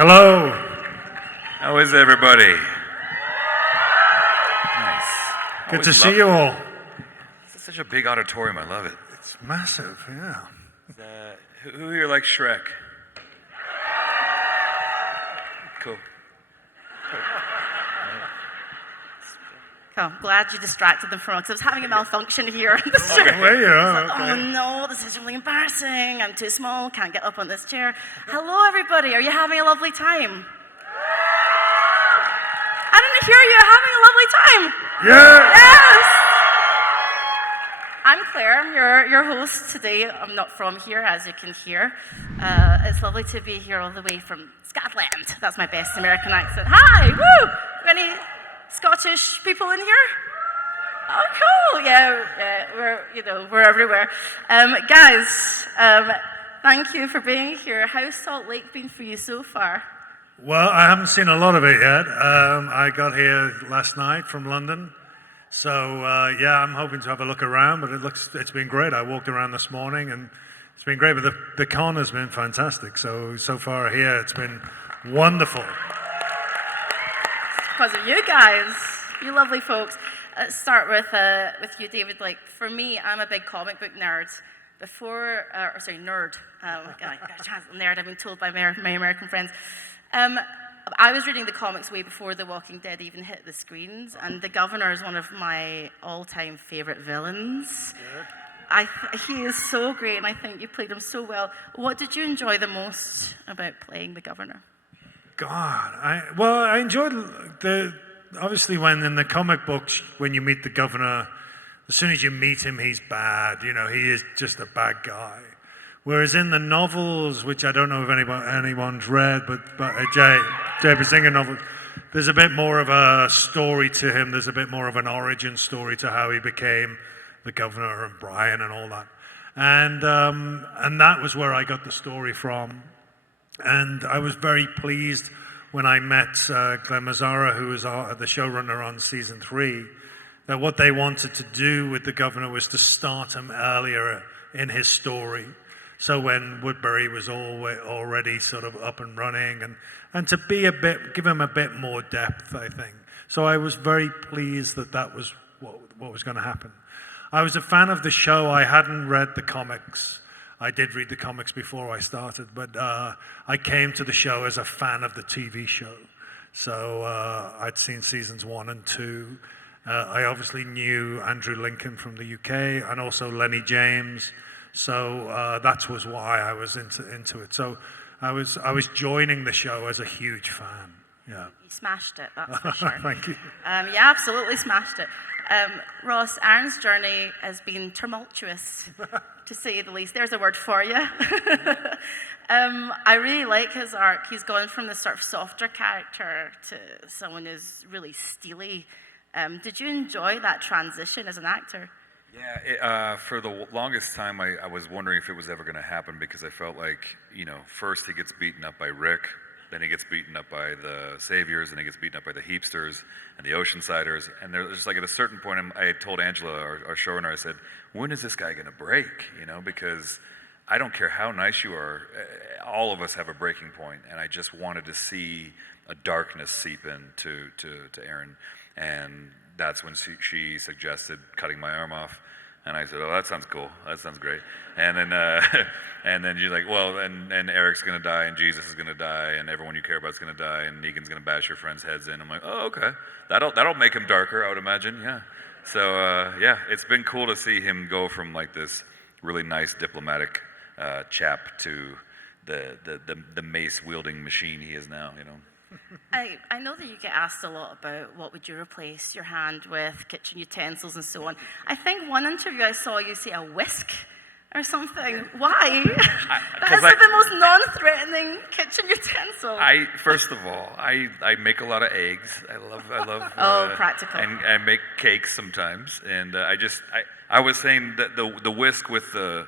Hello. How is everybody? Nice. Good to see you all. This is such a big auditorium. I love it. It's massive, yeah. Who here likes Shrek? Cool. Oh, I'm glad you distracted them from me, because I was having a malfunction here in the chair. Okay. Well, yeah, Like, okay. oh no, this is really embarrassing. I'm too small, can't get up on this chair. Hello, everybody. Are you having a lovely time? I didn't hear you having a lovely time. Yeah. Yes. I'm Claire. I'm your host today. I'm not from here, as you can hear. It's lovely to be here all the way from Scotland. That's my best American accent. Hi, woo! Any Scottish people in here? Oh, cool. Yeah, we're everywhere. Guys, thank you for being here. How's Salt Lake been for you so far? Well, I haven't seen a lot of it yet. I got here last night from London. So, yeah, I'm hoping to have a look around, but it's been great. I walked around this morning and it's been great, but the con has been fantastic. So far here, it's been wonderful. Because of you guys, you lovely folks. Let's start with you, David. Like, for me, I'm a big comic book nerd. Nerd. Nerd, I've been told by my American friends. I was reading the comics way before The Walking Dead even hit the screens, and the Governor is one of my all-time favorite villains. He is so great, and I think you played him so well. What did you enjoy the most about playing the Governor? God, I enjoyed obviously when in the comic books, when you meet the Governor, as soon as you meet him, he's bad. You know, he is just a bad guy. Whereas in the novels, which I don't know if anyone's read, but Jay Bazinga novels, there's a bit more of a story to him. There's a bit more of an origin story to how he became the Governor and Brian and all that. And that was where I got the story from. And I was very pleased when I met Glenn Mazzara, who was the showrunner on season 3, that what they wanted to do with the Governor was to start him earlier in his story. So when Woodbury was already sort of up and running, and to give him a bit more depth, I think. So I was very pleased that was what was going to happen. I was a fan of the show. I hadn't read the comics. I did read the comics before I started, but I came to the show as a fan of the TV show. So I'd seen seasons 1 and 2. I obviously knew Andrew Lincoln from the UK and also Lenny James. So that was why I was into it. So I was joining the show as a huge fan. Yeah. You smashed it, that's for sure. Thank you. Yeah, absolutely smashed it. Ross, Aaron's journey has been tumultuous, to say the least. There's a word for you. I really like his arc. He's gone from this sort of softer character to someone who's really steely. Did you enjoy that transition as an actor? Yeah, for the longest time, I was wondering if it was ever going to happen, because I felt like, first he gets beaten up by Rick, then he gets beaten up by the Saviors, and he gets beaten up by the Heapsters and the Oceansiders. And there's just like at a certain point, I told Angela, our showrunner, I said, when is this guy going to break? Because I don't care how nice you are, all of us have a breaking point. And I just wanted to see a darkness seep in to Aaron. And that's when she suggested cutting my arm off. And I said, oh, that sounds cool. That sounds great. And then and then you're like, well, and Eric's going to die, and Jesus is going to die, and everyone you care about is going to die, and Negan's going to bash your friends' heads in. I'm like, oh, okay. That'll make him darker, I would imagine, yeah. So, yeah, it's been cool to see him go from like this really nice diplomatic chap to the mace-wielding machine he is now, I know that you get asked a lot about what would you replace your hand with, kitchen utensils and so on. I think one interview I saw you say a whisk or something. Why? That is the most non-threatening kitchen utensil. First of all, I make a lot of eggs. I love. Practical. And I make cakes sometimes. And I was saying that the whisk with the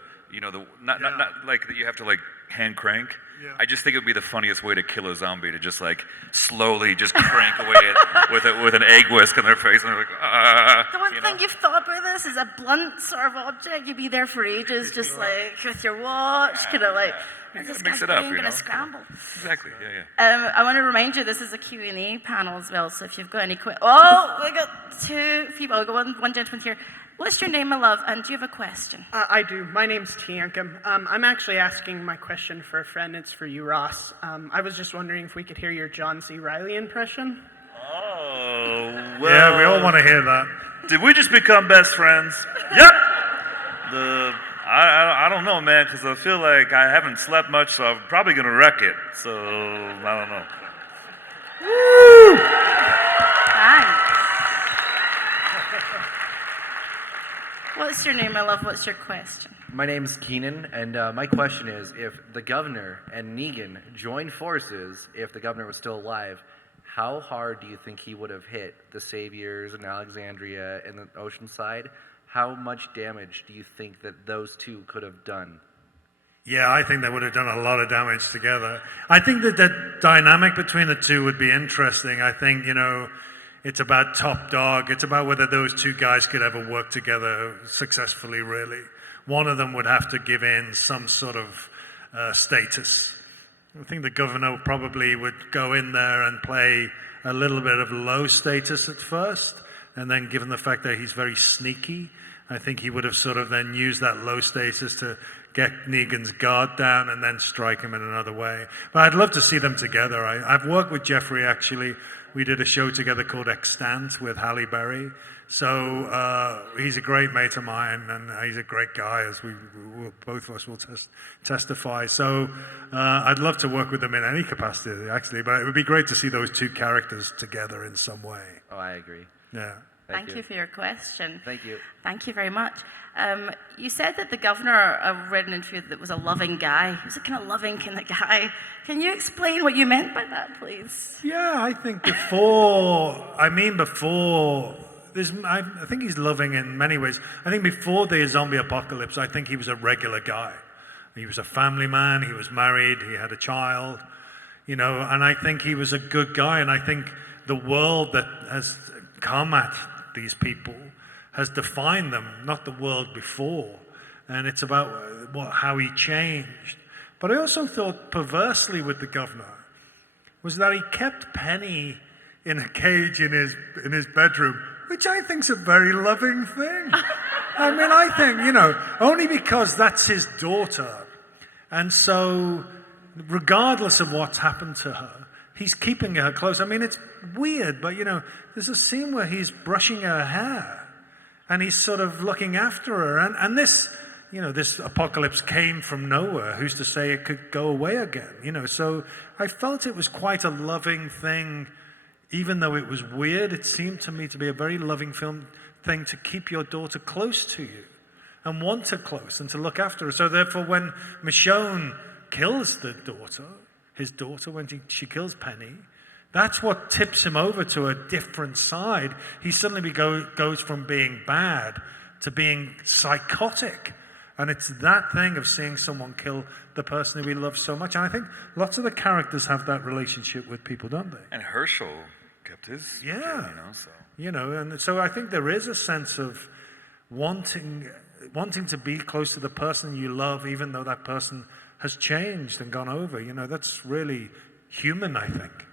not like that you have to like hand crank. Yeah. I just think it would be the funniest way to kill a zombie, to just like slowly just crank away with an egg whisk in their face, and they're like, The one thing you've thought about this is a blunt sort of object. You'd be there for ages, just like with your watch, kind of like You This gotta mix guy's it up, brain you gonna know? scramble. Exactly. Yeah. I want to remind you this is a Q&A panel as well, so if you've got any Oh, we got two people. I'll go one gentleman here. What's your name, my love, and do you have a question? I do. My name's Tiankum. I'm actually asking my question for a friend. It's for you, Ross. I was just wondering if we could hear your John C. Reilly impression. Oh, well. Yeah, we all want to hear that. Did we just become best friends? Yep. I don't know, man, because I feel like I haven't slept much, so I'm probably going to wreck it. So, I don't know. Thanks. What's your name, my love? What's your question? My name's Keenan, and my question is, if the governor and Negan joined forces, if the governor was still alive, how hard do you think he would have hit the Saviors and Alexandria and the Oceanside? How much damage do you think that those two could have done? Yeah, I think they would have done a lot of damage together. I think that the dynamic between the two would be interesting. I think, it's about top dog. It's about whether those two guys could ever work together successfully, really. One of them would have to give in some sort of status. I think the governor probably would go in there and play a little bit of low status at first, and then given the fact that he's very sneaky, I think he would have sort of then used that low status to get Negan's guard down and then strike him in another way. But I'd love to see them together. I've worked with Jeffrey, actually. We did a show together called Extant with Halle Berry. So he's a great mate of mine, and he's a great guy, as both of us will testify. So I'd love to work with them in any capacity, actually. But it would be great to see those two characters together in some way. Oh, I agree. Yeah. Thank you for your question. Thank you. Thank you very much. You said that the governor, I read an interview that was a loving guy. He was a kind of loving kind of guy. Can you explain what you meant by that, please? Yeah, I think I think he's loving in many ways. I think before the zombie apocalypse, I think he was a regular guy. He was a family man, he was married, he had a child, and I think he was a good guy, and I think the world that has come at these people has defined them, not the world before. And it's about how he changed. But I also thought perversely with the governor was that he kept Penny in a cage in his bedroom, which I think's a very loving thing. I mean, I think, only because that's his daughter. And so, regardless of what's happened to her, he's keeping her close. I mean, it's weird, but, there's a scene where he's brushing her hair and he's sort of looking after her. And this, this apocalypse came from nowhere. Who's to say it could go away again? So I felt it was quite a loving thing. Even though it was weird, it seemed to me to be a very loving thing to keep your daughter close to you and want her close and to look after her. So therefore, when Michonne kills his daughter, when she kills Penny, that's what tips him over to a different side. He suddenly goes from being bad to being psychotic. And it's that thing of seeing someone kill the person who we love so much. And I think lots of the characters have that relationship with people, don't they? And Herschel kept his kid, so. And so I think there is a sense of wanting to be close to the person you love, even though that person has changed and gone over. That's really human, I think.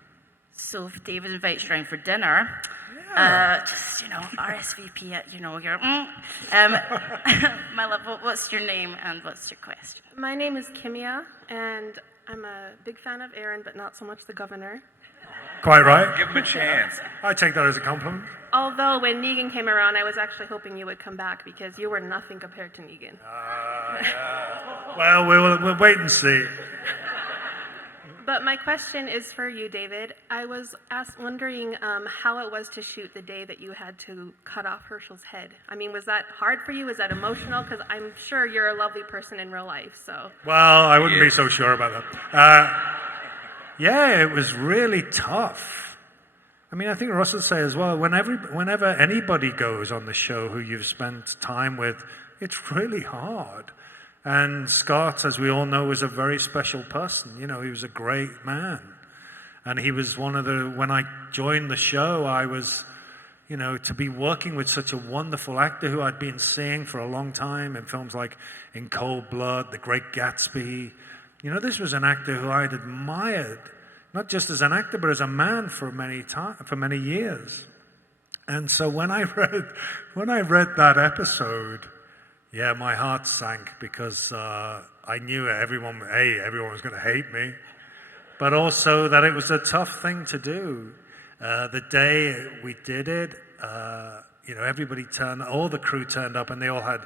So if David invites you around for dinner, just, RSVP it, you're, my love, what's your name and what's your question? My name is Kimia, and I'm a big fan of Aaron, but not so much the governor. Quite right. Give him a chance. I take that as a compliment. Although when Negan came around, I was actually hoping you would come back because you were nothing compared to Negan. Yeah. Well, we'll wait and see. But my question is for you, David. I was wondering how it was to shoot the day that you had to cut off Herschel's head. I mean, was that hard for you? Was that emotional? Because I'm sure you're a lovely person in real life, so. Well, I wouldn't be so sure about that. Yeah, it was really tough. I mean, I think Russ would say as well, whenever anybody goes on the show who you've spent time with, it's really hard. And Scott, as we all know, was a very special person. He was a great man. And he was when I joined the show, I was, to be working with such a wonderful actor who I'd been seeing for a long time in films like In Cold Blood, The Great Gatsby, this was an actor who I'd admired, not just as an actor, but as a man for many years. And so when I read that episode, yeah, my heart sank because I knew everyone was going to hate me, but also that it was a tough thing to do. The day we did it, all the crew turned up, and they all had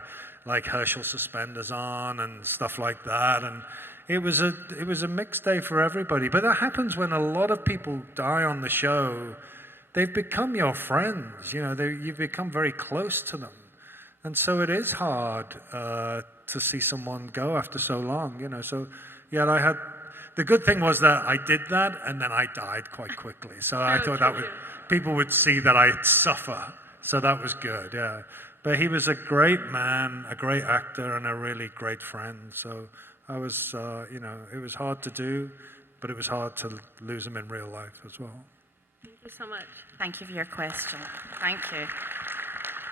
like Herschel suspenders on and stuff like that, and it was a mixed day for everybody. But that happens when a lot of people die on the show. They've become your friends, you've become very close to them. And so it is hard to see someone go after so long, So, yeah, the good thing was that I did that, and then I died quite quickly. So I thought people would see that I'd suffer. So that was good, yeah. But he was a great man, a great actor, and a really great friend. So I was, it was hard to do, but it was hard to lose him in real life as well. Thank you so much. Thank you for your question. Thank you.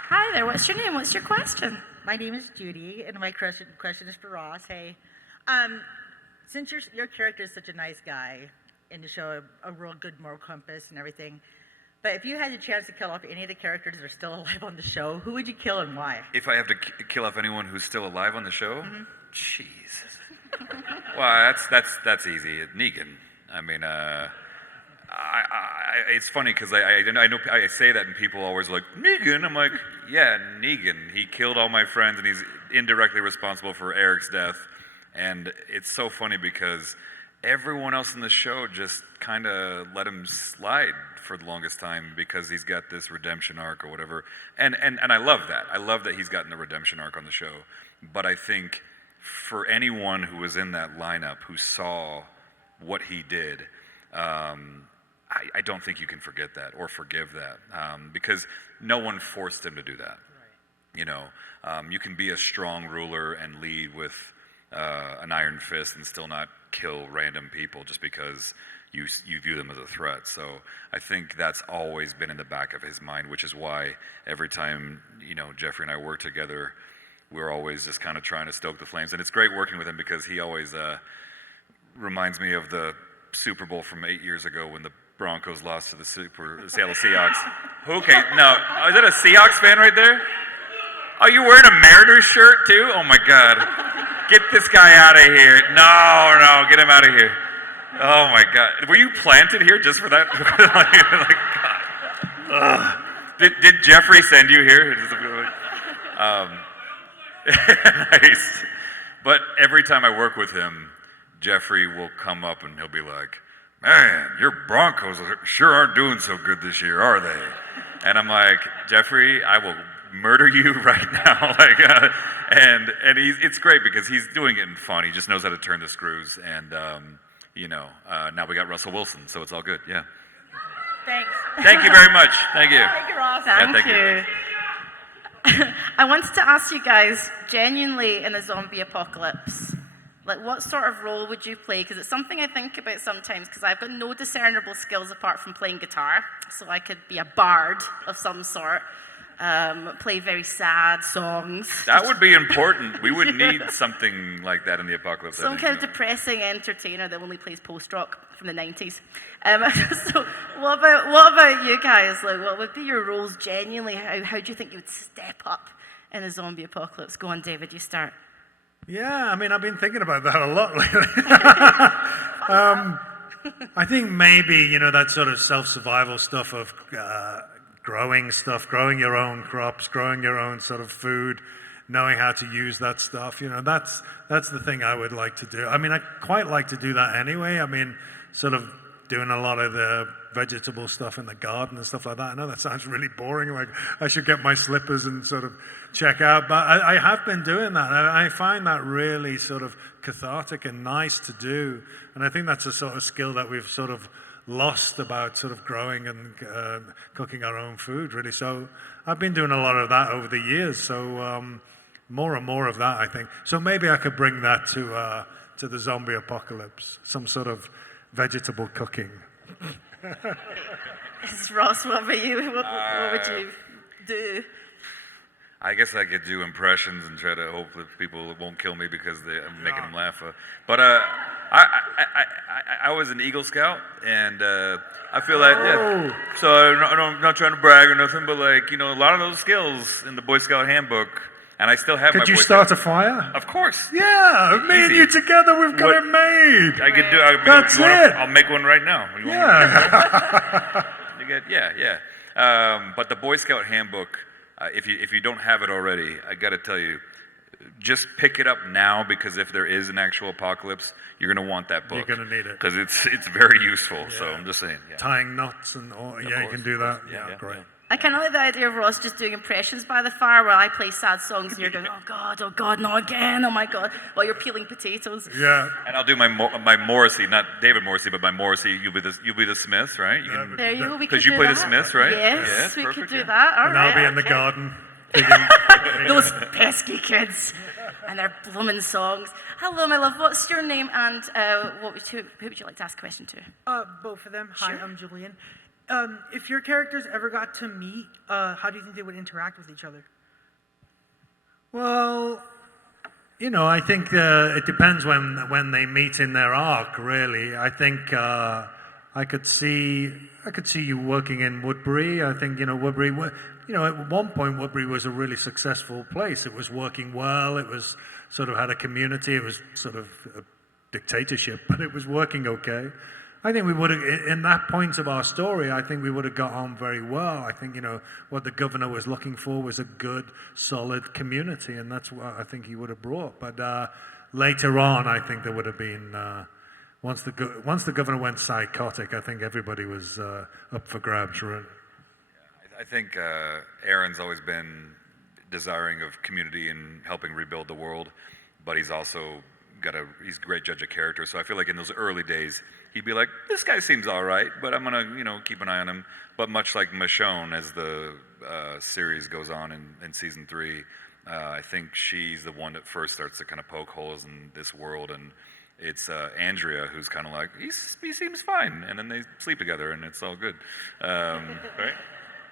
Hi there, what's your name? What's your question? My name is Judy, and my question is for Ross. Hey, since your character is such a nice guy and to show a real good moral compass and everything, but if you had the chance to kill off any of the characters that are still alive on the show, who would you kill and why? If I have to kill off anyone who's still alive on the show, Jesus. Well, that's easy. Negan. I mean, it's funny because I know I say that and people always are like, Negan? I'm like, yeah, Negan. He killed all my friends and he's indirectly responsible for Eric's death. And it's so funny because everyone else in the show just kind of let him slide for the longest time because he's got this redemption arc or whatever. And I love that. I love that he's gotten the redemption arc on the show. But I think for anyone who was in that lineup who saw what he did, I don't think you can forget that or forgive that because no one forced him to do that. Right. You can be a strong ruler and lead with an iron fist and still not kill random people just because you view them as a threat. So I think that's always been in the back of his mind, which is why every time Jeffrey and I work together, we're always just kind of trying to stoke the flames. And it's great working with him because he always reminds me of the Super Bowl from 8 years ago when the Broncos lost to the Seattle Seahawks. Okay, no, is that a Seahawks fan right there? Oh, you wearing a Mariners shirt too? Oh my God. Get this guy out of here. No, get him out of here. Oh my God. Were you planted here just for that? Did Jeffrey send you here? Nice. But every time I work with him, Jeffrey will come up and he'll be like, man, your Broncos sure aren't doing so good this year, are they? And I'm like, Jeffrey, I will murder you right now. And it's great because he's doing it in fun. He just knows how to turn the screws. And, now we got Russell Wilson, so it's all good. Yeah. Thanks. Thank you very much. Thank you. Thank you, Ross. Thank you. I wanted to ask you guys, genuinely in a zombie apocalypse, what sort of role would you play? Because it's something I think about sometimes, because I've got no discernible skills apart from playing guitar, so I could be a bard of some sort, play very sad songs. That would be important. We would need something like that in the apocalypse. Some kind of depressing entertainer that only plays post-rock from the 90s. So what about you guys? What would be your roles genuinely? How do you think you would step up in a zombie apocalypse? Go on, David, you start. Yeah, I mean, I've been thinking about that a lot lately. I think maybe, that sort of self-survival stuff of growing your own crops, growing your own sort of food, knowing how to use that stuff, that's the thing I would like to do. I mean, I quite like to do that anyway. I mean, sort of doing a lot of the vegetable stuff in the garden and stuff like that. I know that sounds really boring, like I should get my slippers and sort of check out, but I have been doing that. I find that really sort of cathartic and nice to do, and I think that's a sort of skill that we've sort of lost about sort of growing and cooking our own food, really. So I've been doing a lot of that over the years, so more and more of that, I think. So maybe I could bring that to the zombie apocalypse, some sort of vegetable cooking. Ross, what about you? What would you do? I guess I could do impressions and try to hope that people won't kill me because I'm making them laugh. But I was an Eagle Scout, and I feel like, yeah. So I'm not trying to brag or nothing, but like, a lot of those skills in the Boy Scout handbook, and I still have my Could you Boy start Scout. a fire? Of course. Yeah, me and Easy. you together, we've got What- it made. I could do. That's it. I'll make one right now. You want Yeah. yeah. But the Boy Scout handbook, if you don't have it already, I got to tell you, just pick it up now, because if there is an actual apocalypse, you're going to want that book. You're gonna need it. because it's very useful. So I'm just saying. Yeah. Tying knots and all. Yeah, you course, can do of that. course. Yeah, Yeah, great. yeah. I kind of like the idea of Ross just doing impressions by the fire while I play sad songs and you're going, oh God, not again, oh my God, while you're peeling potatoes. Yeah. And I'll do my Morrisey, not David Morrisey, but my Morrisey. You'll be the Smiths, right? You can, There you go, we could because do you play that. the Smiths, right? Yes, Yeah, we perfect, could do yeah. that. All And right, I'll be in the okay. garden. Those pesky kids and their blooming songs. Hello, my love, what's your name and who would you like to ask a question to? Both of them. Hi, Sure. I'm Julian. If your characters ever got to meet, how do you think they would interact with each other? Well, I think it depends when they meet in their arc. Really, I think I could see you working in Woodbury. I think Woodbury. At one point Woodbury was a really successful place. It was working well. It was sort of had a community. It was sort of a dictatorship, but it was working okay. I think we would have, in that point of our story, I think we would have got on very well. I think, what the governor was looking for was a good, solid community, and that's what I think he would have brought. But later on, I think there would have been, once the governor went psychotic, I think everybody was up for grabs, really. I think Aaron's always been desiring of community and helping rebuild the world, but he's also he's a great judge of character. So I feel like in those early days, he'd be like, this guy seems all right, but I'm gonna, keep an eye on him. But much like Michonne, as the series goes on in season 3, I think she's the one that first starts to kind of poke holes in this world, and it's Andrea who's kind of like, he seems fine, and then they sleep together, and it's all good, right?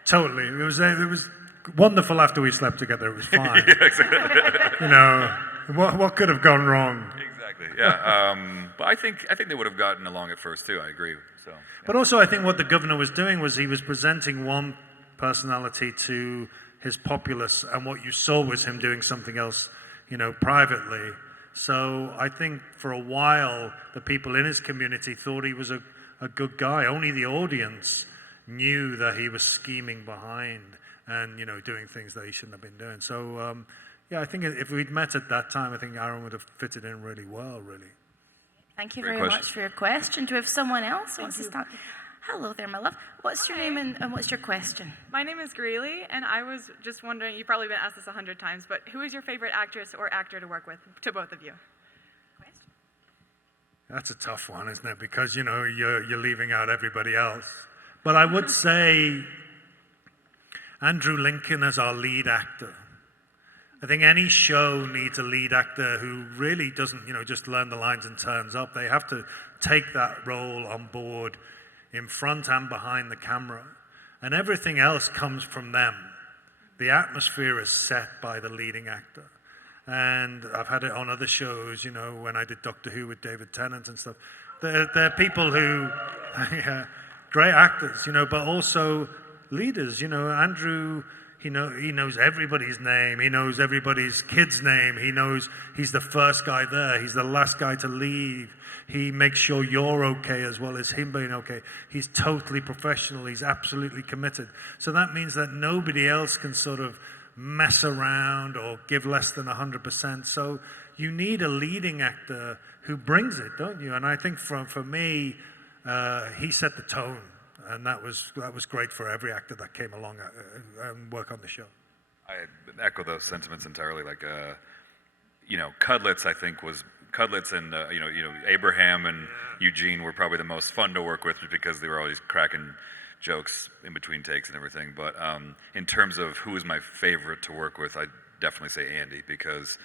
Totally. It was wonderful after we slept together. It was fine. Yeah, exactly. What could have gone wrong? Exactly. Yeah. But I think they would have gotten along at first too. I agree. So. Yeah. But also, I think what the governor was doing was he was presenting one personality to his populace, and what you saw was him doing something else, privately. So I think for a while, the people in his community thought he was a good guy. Only the audience knew that he was scheming behind and, doing things that he shouldn't have been doing. So, I think if we'd met at that time, I think Aaron would have fitted in really well, really. Thank you Great very question. much for your question. Do we have someone else who wants to start? Hello there, my love. What's your name and what's your question? My name is Greeley, and I was just wondering, you've probably been asked this 100 times, but who is your favorite actress or actor to work with, to both of you? That's a tough one, isn't it? Because, you're leaving out everybody else. But I would say Andrew Lincoln as our lead actor. I think any show needs a lead actor who really doesn't, just learn the lines and turns up. They have to take that role on board in front and behind the camera. And everything else comes from them. The atmosphere is set by the leading actor. And I've had it on other shows, when I did Doctor Who with David Tennant and stuff. They're people who, great actors, but also leaders. Andrew, he knows everybody's name. He knows everybody's kid's name. He knows he's the first guy there. He's the last guy to leave. He makes sure you're okay as well as him being okay. He's totally professional. He's absolutely committed. So that means that nobody else can sort of mess around or give less than 100%. So you need a leading actor who brings it, don't you? And I think for me, he set the tone, and that was great for every actor that came along and work on the show. I echo those sentiments entirely. Like, Cudlitz, I think Cudlitz and Abraham and Eugene were probably the most fun to work with because they were always cracking jokes in between takes and everything. But in terms of who is my favorite to work with, I'd definitely say Andy, because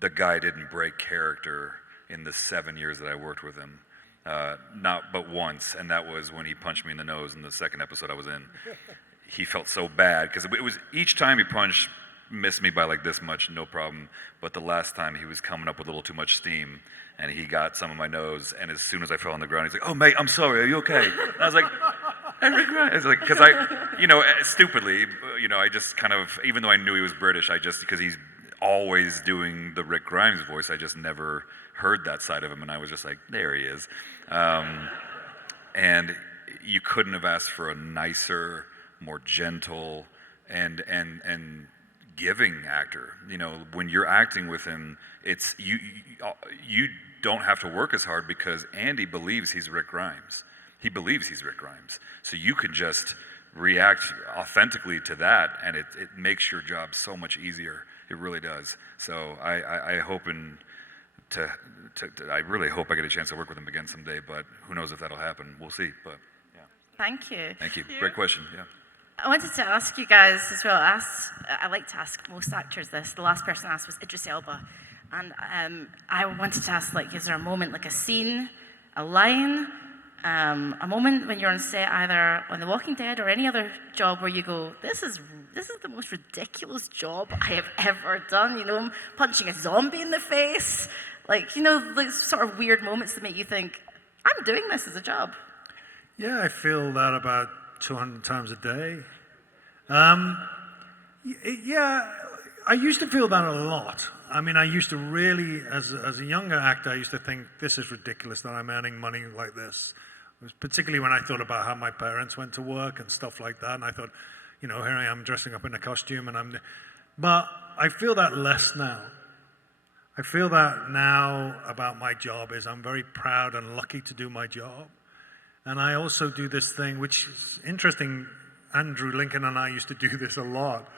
the guy didn't break character in the 7 years that I worked with him. Not but once, and that was when he punched me in the nose in the second episode I was in. He felt so bad because it was each time he punched miss me by like this much, no problem. But the last time he was coming up with a little too much steam, and he got some of my nose, and as soon as I fell on the ground, he's like, "Oh mate, I'm sorry, are you okay?" And I was like, "I regret." It's like, because stupidly, I just kind of, even though I knew he was British, because he's always doing the Rick Grimes voice, I just never heard that side of him, and I was just like, there he is. And you couldn't have asked for a nicer, more gentle, and giving actor. When you're acting with him, it's you don't have to work as hard because Andy believes he's Rick Grimes. He believes he's Rick Grimes. So you can just react authentically to that, and it makes your job so much easier. It really does. So I really hope I get a chance to work with him again someday, but who knows if that'll happen. We'll see. But yeah. Thank you. Thank you. Great question. Yeah. I wanted to ask you guys as well. I like to ask most actors this. The last person asked was Idris Elba. And I wanted to ask, is there a moment, like a scene, a line, a moment when you're on set, either on The Walking Dead or any other job, where you go, this is the most ridiculous job I have ever done. I'm punching a zombie in the face. The sort of weird moments that make you think, I'm doing this as a job. Yeah, I feel that about 200 times a day. Yeah, I used to feel that a lot. I mean, I used to really, as a younger actor, I used to think, this is ridiculous that I'm earning money like this. It was particularly when I thought about how my parents went to work and stuff like that, and I thought, here I am dressing up in a costume, but I feel that less now. I feel that now about my job is I'm very proud and lucky to do my job. And I also do this thing, which is interesting. Andrew Lincoln and I used to do this a lot,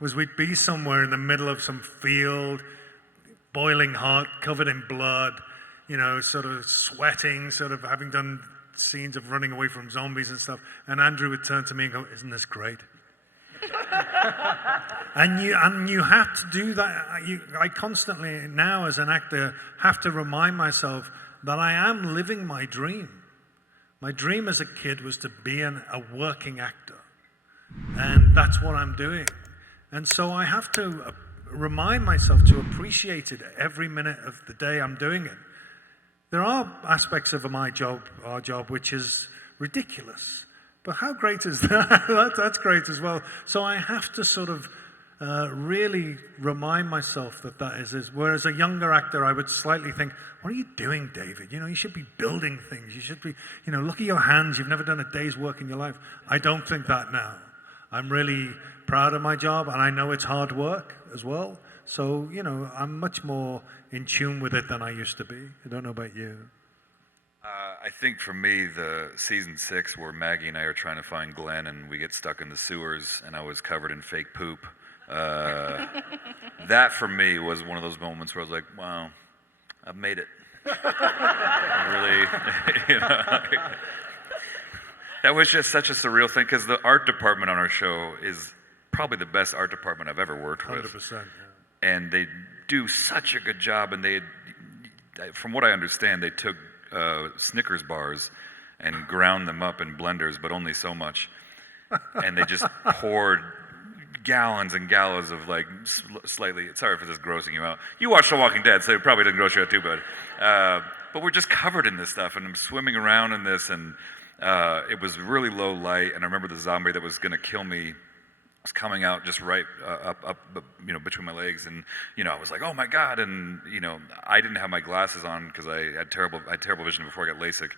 was we'd be somewhere in the middle of some field, boiling hot, covered in blood, sort of sweating, sort of having done scenes of running away from zombies and stuff. And Andrew would turn to me and go, "Isn't this great?" and you have to do that. I constantly, now as an actor, have to remind myself that I am living my dream. My dream as a kid was to be a working actor. And that's what I'm doing. And so I have to remind myself to appreciate it every minute of the day I'm doing it. There are aspects of our job, which is ridiculous. But how great is that? That's great as well. So I have to sort of really remind myself that is. Whereas a younger actor, I would slightly think, what are you doing, David? You should be building things. You should be, look at your hands. You've never done a day's work in your life. I don't think that now. I'm really proud of my job, and I know it's hard work as well. So, I'm much more in tune with it than I used to be. I don't know about you. I think for me, the season 6 where Maggie and I are trying to find Glenn and we get stuck in the sewers and I was covered in fake poop, that for me was one of those moments where I was like, wow, I've made it. Really, that was just such a surreal thing because the art department on our show is probably the best art department I've ever worked with. 100%. Yeah. And they do such a good job, and from what I understand, they took Snickers bars and ground them up in blenders, but only so much. And they just poured gallons and gallons of slightly, sorry for this grossing you out. You watched The Walking Dead, so it probably didn't gross you out too bad. But we're just covered in this stuff, and I'm swimming around in this, and it was really low light, and I remember the zombie that was going to kill me was coming out just right up between my legs, and I was like, oh my god, and I didn't have my glasses on because I had terrible vision before I got LASIK,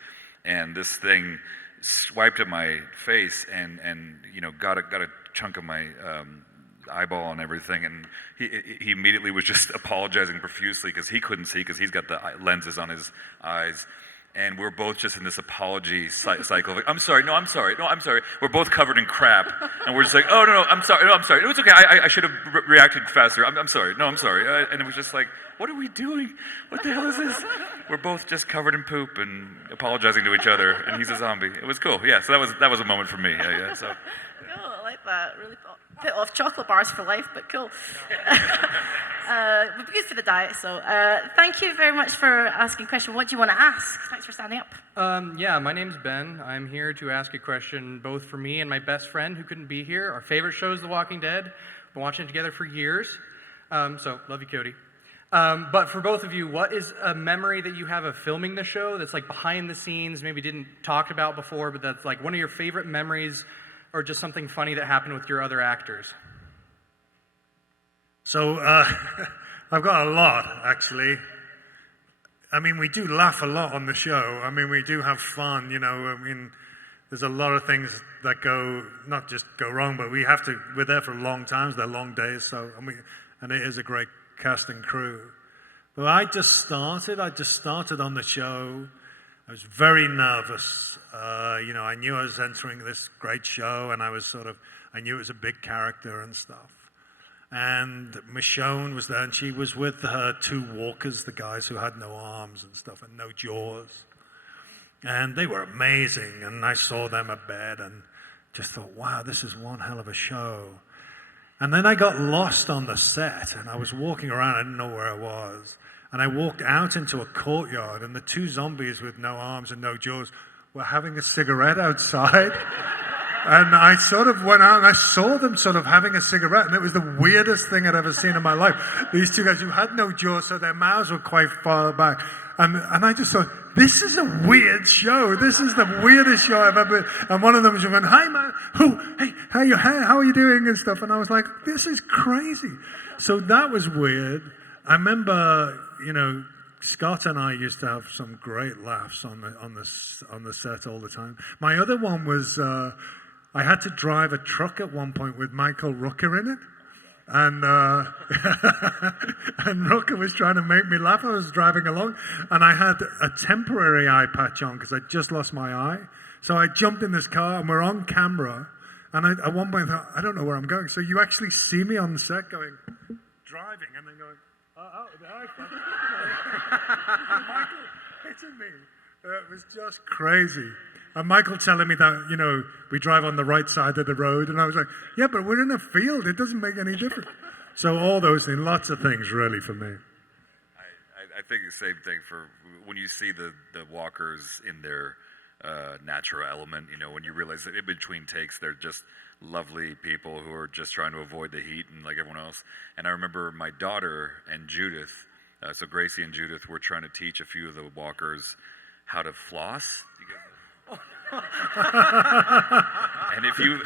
and this thing swiped at my face and got a chunk of my eyeball and everything, and he immediately was just apologizing profusely because he couldn't see because he's got the lenses on his eyes. And we're both just in this apology cycle. I'm sorry. We're both covered in crap. And we're just like, oh, no, I'm sorry. It was okay. I should have reacted faster. I'm sorry. No, I'm sorry. And it was just like, what are we doing? What the hell is this? We're both just covered in poop and apologizing to each other. And he's a zombie. It was cool. Yeah, so that was a moment for me. Yeah, so. Cool, I like that. Really bit off chocolate bars for life, but cool. We're good for the diet, so thank you very much for asking a question. What do you want to ask? Thanks for standing up. Yeah, my name's Ben. I'm here to ask a question both for me and my best friend who couldn't be here. Our favorite show is The Walking Dead. been watching it together for years. So love you, Cody. But for both of you, what is a memory that you have of filming the show that's like behind the scenes, maybe didn't talked about before, but that's like one of your favorite memories, or just something funny that happened with your other actors? So I've got a lot, actually. I mean, we do laugh a lot on the show. I mean, we do have fun, you know. I mean, there's a lot of things that not just go wrong, but we're there for long times. They're long days, so, and it is a great cast and crew. But I just started on the show. I was very nervous. You know, I knew I was entering this great show, and I knew it was a big character and stuff. And Michonne was there, and she was with her two walkers, the guys who had no arms and stuff, and no jaws. And they were amazing, and I saw them at bed, and just thought, wow, this is one hell of a show. And then I got lost on the set, and I was walking around, I didn't know where I was. And I walked out into a courtyard, and the two zombies with no arms and no jaws were having a cigarette outside. And I sort of went out and I saw them sort of having a cigarette, and it was the weirdest thing I'd ever seen in my life. These two guys who had no jaws, so their mouths were quite far back. And I just thought, this is a weird show. This is the weirdest show I've ever. And one of them was going, "Hi, man. Hey, how are you doing?" and stuff. And I was like, this is crazy. So that was weird. I remember, you know, Scott and I used to have some great laughs on the set all the time. My other one was I had to drive a truck at one point with Michael Rooker in it. And and Rooker was trying to make me laugh. I was driving along, and I had a temporary eye patch on because I just lost my eye. So I jumped in this car, and we're on camera. And at one point, I thought, I don't know where I'm going. So you actually see me on the set driving, and then going, the eye patch. Michael hitting me. It was just crazy. And Michael telling me that, you know, we drive on the right side of the road. And I was like, yeah, but we're in a field. It doesn't make any difference. So all those things, lots of things really for me. I think the same thing for when you see the walkers in their natural element, you know, when you realize that in between takes, they're just lovely people who are just trying to avoid the heat and like everyone else. And I remember my daughter and Judith, so Gracie and Judith were trying to teach a few of the walkers how to floss. And if you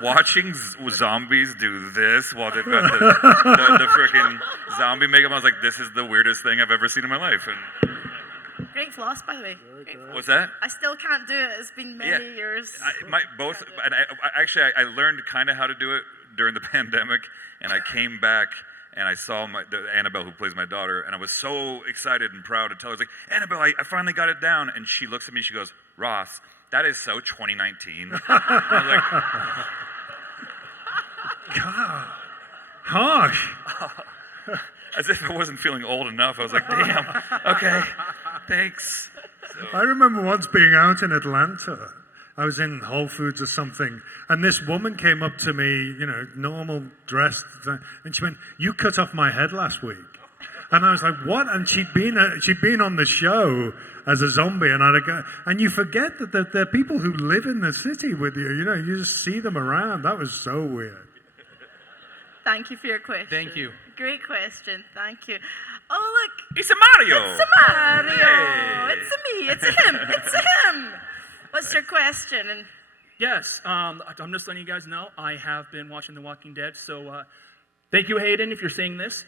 watching zombies do this while they've got the freaking zombie makeup, I was like, this is the weirdest thing I've ever seen in my life. And Great floss, by the way. what's that? I still can't do it. It's been many years. I learned kind of how to do it during the pandemic, and I came back and I saw Annabelle, who plays my daughter, and I was so excited and proud to tell her, I was like, Annabelle, I finally got it down. And she looks at me, she goes, Ross, that is so 2019. I was like, God, harsh. as if I wasn't feeling old enough. I was like, damn, okay, thanks. So. I remember once being out in Atlanta. I was in Whole Foods or something, and this woman came up to me, you know, normal dressed, and she went, "You cut off my head last week." And I was like, "What?" And she'd been on the show as a zombie, and you forget that there are people who live in the city with you. You know, you just see them around. That was so weird. Thank you for your question. Thank you. Great question. Thank you. Oh, look. It's a Mario. It's a Mario. Hey. It's a me. It's a him. It's a him. What's your question? And yes, I'm just letting you guys know I have been watching The Walking Dead. So thank you, Hayden, if you're seeing this.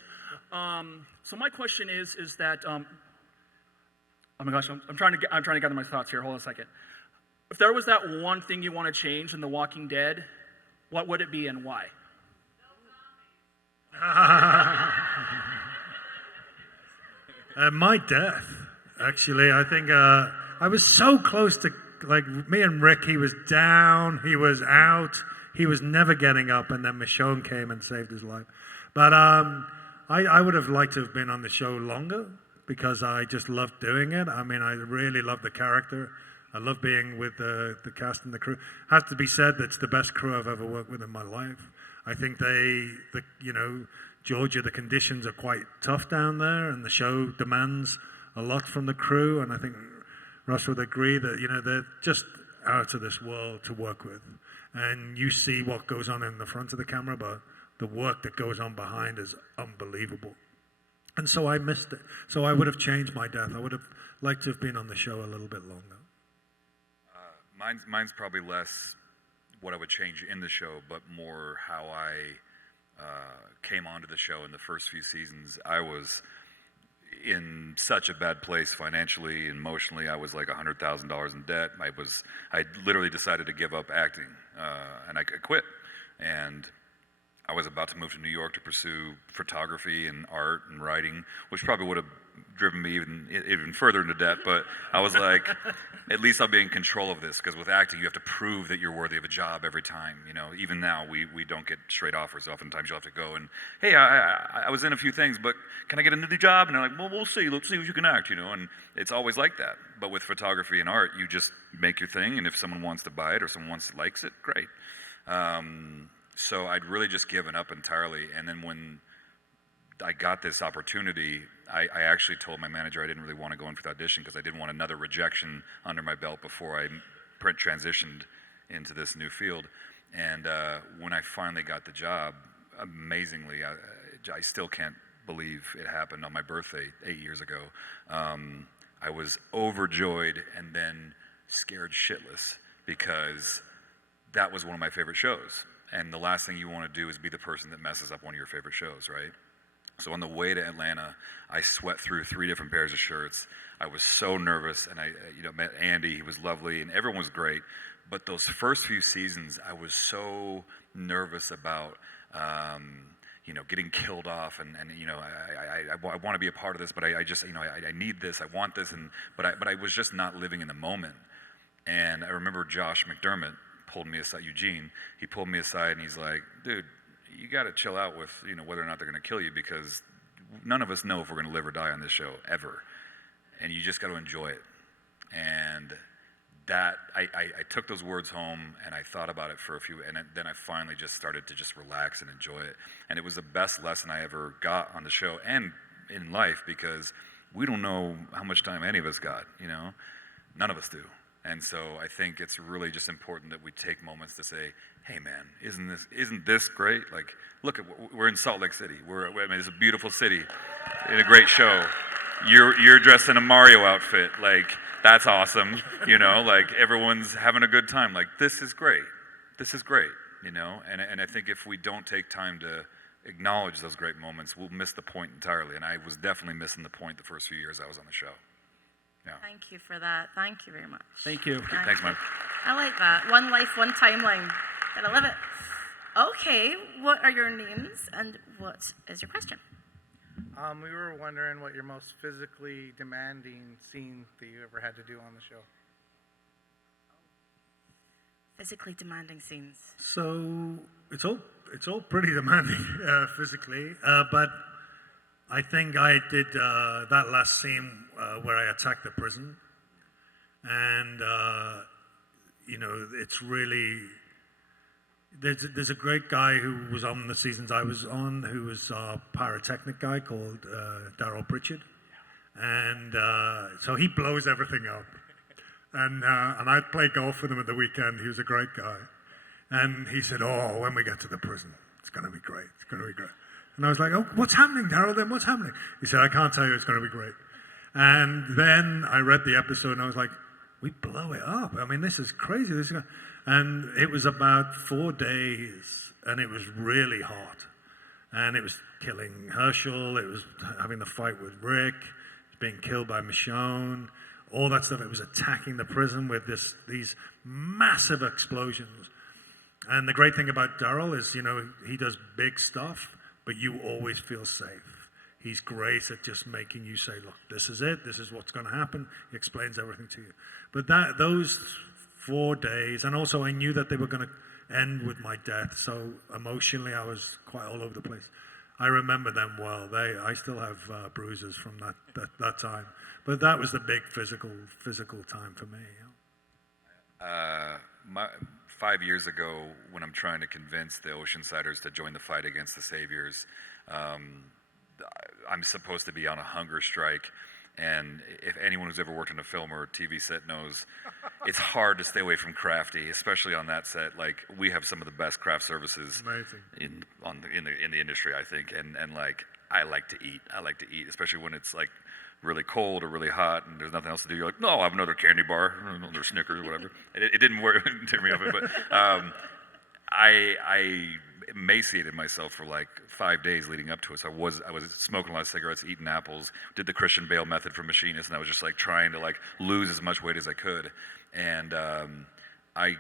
So my question is that oh my gosh, I'm trying to gather my thoughts here. Hold on a second. If there was that one thing you want to change in The Walking Dead, what would it be and why? My death, actually. I think I was so close to, like, me and Rick, he was down, he was out, he was never getting up, and then Michonne came and saved his life. But I would have liked to have been on the show longer because I just loved doing it. I mean, I really love the character. I love being with the cast and the crew. Has to be said, that's the best crew I've ever worked with in my life. I think Georgia, the conditions are quite tough down there, and the show demands a lot from the crew, and I think Russ would agree that, you know, they're just out of this world to work with. And you see what goes on in the front of the camera, but the work that goes on behind is unbelievable. And so I missed it. So I would have changed my death. I would have liked to have been on the show a little bit longer. Mine's probably less what I would change in the show, but more how I came onto the show in the first few seasons. I was in such a bad place financially and emotionally. I was like $100,000 in debt. I literally decided to give up acting, and I quit. And I was about to move to New York to pursue photography and art and writing, which probably would have driven me even further into debt. But I was like, at least I'll be in control of this, because with acting, you have to prove that you're worthy of a job every time. You know, even now, we don't get straight offers. Oftentimes, you'll have to go and, hey, I was in a few things, but can I get a new job? And they're like, well, we'll see. Let's see if you can act, you know. And it's always like that. But with photography and art, you just make your thing, and if someone wants to buy it or someone likes it, great. So I'd really just given up entirely. And then when I got this opportunity, I actually told my manager I didn't really want to go in for the audition because I didn't want another rejection under my belt before I transitioned into this new field. And when I finally got the job, amazingly, I still can't believe it happened on my birthday 8 years ago. I was overjoyed and then scared shitless because that was one of my favorite shows. And the last thing you want to do is be the person that messes up one of your favorite shows, right? So on the way to Atlanta, I sweat through 3 different pairs of shirts. I was so nervous, and I met Andy. He was lovely, and everyone was great. But those first few seasons, I was so nervous about, getting killed off, and I want to be a part of this, but I just, I need this, I want this, but I was just not living in the moment. And I remember Josh McDermott pulled me aside, Eugene, he pulled me aside and he's like, dude, you got to chill out with, whether or not they're going to kill you, because none of us know if we're going to live or die on this show, ever. And you just got to enjoy it. And that, I took those words home and I thought about it for a few, and then I finally just started to just relax and enjoy it. And it was the best lesson I ever got on the show and in life, because we don't know how much time any of us got, none of us do. And so I think it's really just important that we take moments to say, hey man, isn't this great? Like, look, we're in Salt Lake City. It's a beautiful city in a great show. You're dressed in a Mario outfit. Like, that's awesome. Like everyone's having a good time. Like, this is great. This is great, And I think if we don't take time to acknowledge those great moments, we'll miss the point entirely. And I was definitely missing the point the first few years I was on the show. Yeah. Thank you for that. Thank you very much. Thank you. Thanks, man. I like that. One life, one timeline. Gotta love it. Okay, what are your names and what is your question? We were wondering what your most physically demanding scene that you ever had to do on the show. Physically demanding scenes. So it's all pretty demanding physically, but I think I did that last scene where I attacked the prison, and it's really there's a great guy who was on the seasons I was on, who was a pyrotechnic guy called Daryl Pritchard, and so he blows everything up, and I played golf with him at the weekend. He was a great guy, and he said, "Oh, when we get to the prison, it's going to be great. It's going to be great." And I was like, "Oh, what's happening, Daryl? Then what's happening?" He said, "I can't tell you. It's going to be great." And then I read the episode, and I was like, "We blow it up. I mean, this is crazy." And it was about 4 days, and it was really hot. And it was killing Herschel. It was having the fight with Rick. It was being killed by Michonne. All that stuff. It was attacking the prison with these massive explosions. And the great thing about Daryl is, he does big stuff, but you always feel safe. He's great at just making you say, look, this is it. This is what's going to happen. He explains everything to you. But those 4 days, and also I knew that they were going to end with my death. So emotionally, I was quite all over the place. I remember them well. I still have bruises from that time. But that was the big physical time for me. 5 years ago, when I'm trying to convince the Oceansiders to join the fight against the Saviors, I'm supposed to be on a hunger strike, And if anyone who's ever worked on a film or a TV set knows, it's hard to stay away from crafty, especially on that set. Like, we have some of the best craft services in the industry, I think. And like, I like to eat. I like to eat, especially when it's like really cold or really hot and there's nothing else to do. You're like, no, I'll have another candy bar, another Snickers or whatever. It didn't work, it didn't tear me off it, but I emaciated myself for like 5 days leading up to it. So I was smoking a lot of cigarettes, eating apples, did the Christian Bale method for Machinist, and I was just like trying to like lose as much weight as I could. And I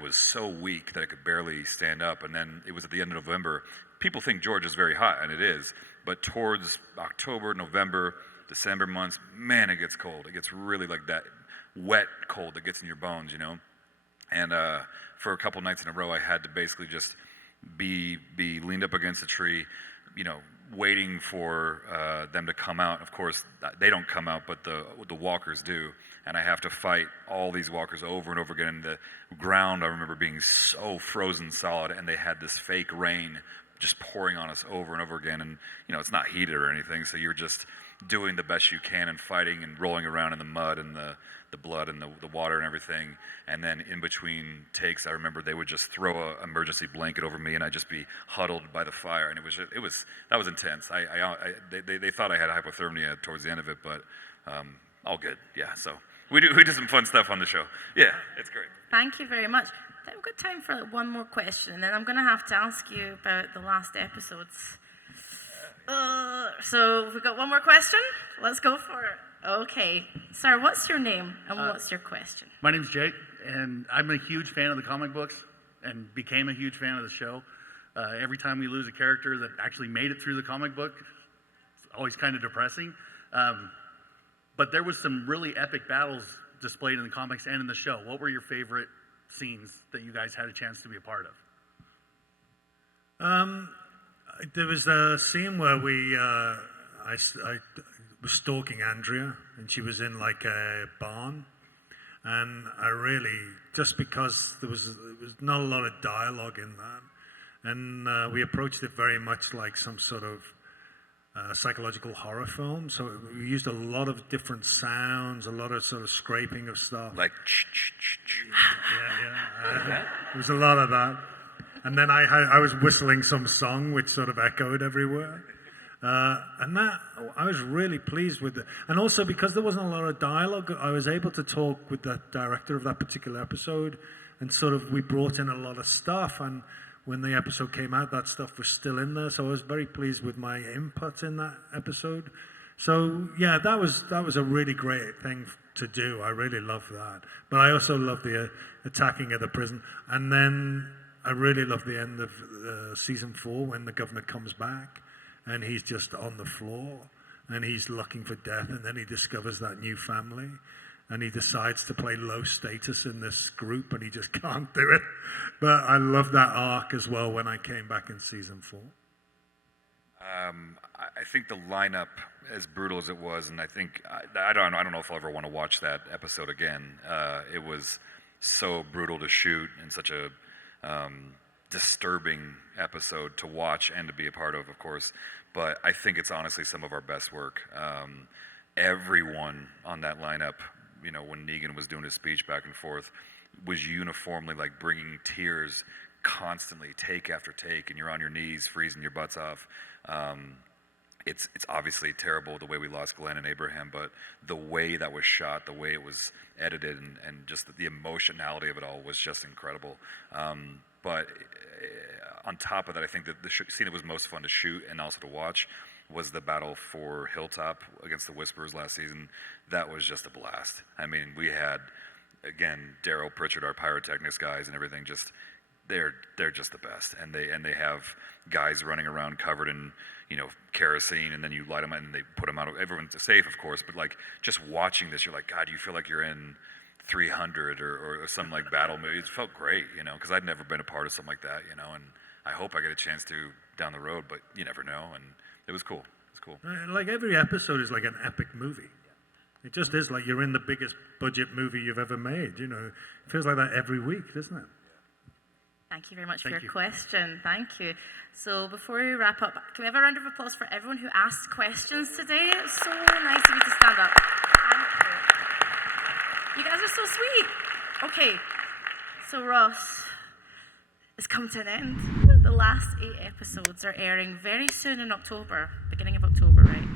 was so weak that I could barely stand up. And then it was at the end of November. People think Georgia is very hot, and it is. But towards October, November, December months, man, it gets cold. It gets really like that wet cold that gets in your bones, you know? And for a couple nights in a row, I had to basically just be leaned up against a tree, you know, waiting for them to come out. Of course, they don't come out, but the walkers do. And I have to fight all these walkers over and over again. The ground, I remember being so frozen solid, and they had this fake rain just pouring on us over and over again. And, you know, it's not heated or anything, so you're just doing the best you can and fighting and rolling around in the mud and the blood and the water and everything. And then in between takes, I remember they would just throw an emergency blanket over me, and I'd just be huddled by the fire. And that was intense. They thought I had hypothermia towards the end of it, but all good. Yeah. So we do some fun stuff on the show. Yeah, it's great. Thank you very much. I think we've got time for one more question, and then I'm going to have to ask you about the last episodes. So we've got one more question. Let's go for it. Okay. Sir, what's your name and what's your question? My name's Jake, and I'm a huge fan of the comic books and became a huge fan of the show. Every time we lose a character that actually made it through the comic book, it's always kind of depressing. But there was some really epic battles displayed in the comics and in the show. What were your favorite scenes that you guys had a chance to be a part of? There was a scene where I was stalking Andrea, and she was in like a barn, and I really, just because there was not a lot of dialogue in that, and we approached it very much like some sort of psychological horror film. So we used a lot of different sounds, a lot of sort of scraping of stuff. Like yeah. There was a lot of that. And then I was whistling some song which sort of echoed everywhere. And that, I was really pleased with it. And also because there wasn't a lot of dialogue, I was able to talk with the director of that particular episode, and sort of we brought in a lot of stuff, and when the episode came out, that stuff was still in there. So I was very pleased with my input in that episode. So yeah, that was a really great thing to do. I really loved that. But I also loved the attacking of the prison. And then I really loved the end of season 4 when the governor comes back and he's just on the floor and he's looking for death, and then he discovers that new family and he decides to play low status in this group and he just can't do it. But I love that arc as well when I came back in season 4. I think the lineup, as brutal as it was, and I think I don't know if I'll ever want to watch that episode again. It was so brutal to shoot and such a disturbing episode to watch and to be a part of course. But I think it's honestly some of our best work. Everyone on that lineup, you know, when Negan was doing his speech back and forth, was uniformly like bringing tears constantly, take after take, and you're on your knees, freezing your butts off. It's obviously terrible the way we lost Glenn and Abraham, but the way that was shot, the way it was edited, and just the emotionality of it all was just incredible. But on top of that, I think that the scene that was most fun to shoot and also to watch was the battle for Hilltop against the Whisperers last season. That was just a blast. I mean, we had, again, Daryl Pritchard, our pyrotechnics guys and everything, just they're just the best, and they have guys running around covered in, you know, kerosene, and then you light them and they put them out. Everyone's safe, of course, but like just watching this, you're like, God, you feel like you're in 300 or some like battle movie. It felt great, you know, because I'd never been a part of something like that, you know, and I hope I get a chance to down the road, but you never know, and it was cool. It's cool. Like every episode is like an epic movie. It just is like you're in the biggest budget movie you've ever made, you know. It feels like that every week, doesn't it? Thank you very much for Thank your you. question. Thank you. So before we wrap up, can we have a round of applause for everyone who asked questions today? It was so nice of you to stand up. Thank you. You guys are so sweet. Okay, so Ross, it's come to an end. The last 8 episodes are airing very soon in October, beginning of October, right?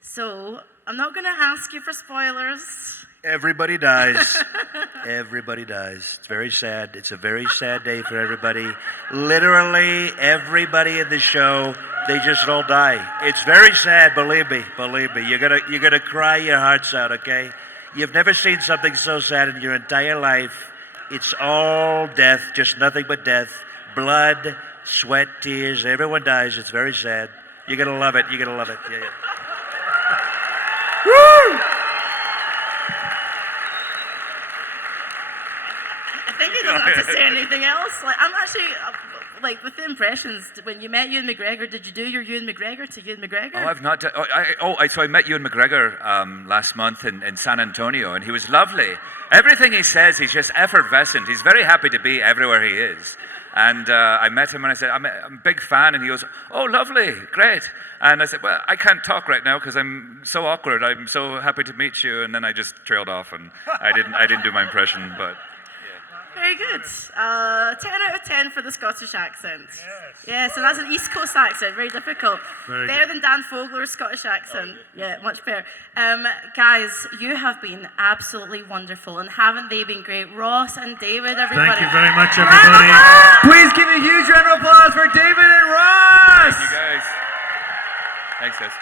So I'm not going to ask you for spoilers. Everybody dies. Everybody dies. It's very sad. It's a very sad day for everybody. Literally, everybody in the show, they just all die. It's very sad, believe me. Believe me. You're gonna cry your hearts out, okay? You've never seen something so sad in your entire life. It's all death, just nothing but death. Blood, sweat, tears. Everyone dies. It's very sad. You're gonna love it. You're gonna love it. Yeah, yeah. Woo! I think he doesn't have to say anything else. Like, I'm actually, like, with the impressions, when you met Ewan McGregor, did you do your Ewan McGregor to Ewan McGregor? Oh, I've not. So I met Ewan McGregor last month in San Antonio, and he was lovely. Everything he says, he's just effervescent. He's very happy to be everywhere he is. And I met him and I said, I'm a big fan. And he goes, oh, lovely, great. And I said, well, I can't talk right now because I'm so awkward. I'm so happy to meet you. And then I just trailed off and I didn't do my impression, but. Very good. 10 out of 10 for the Scottish accent. Yes, and that's an East Coast accent, very difficult. Very better than Dan Fogler's Scottish accent. Yeah, much better. Guys, you have been absolutely wonderful, and haven't they been great? Ross and David, everybody. Thank you very much, everybody. Please give a huge round of applause for David and Ross! Thank you, guys. Thanks, guys.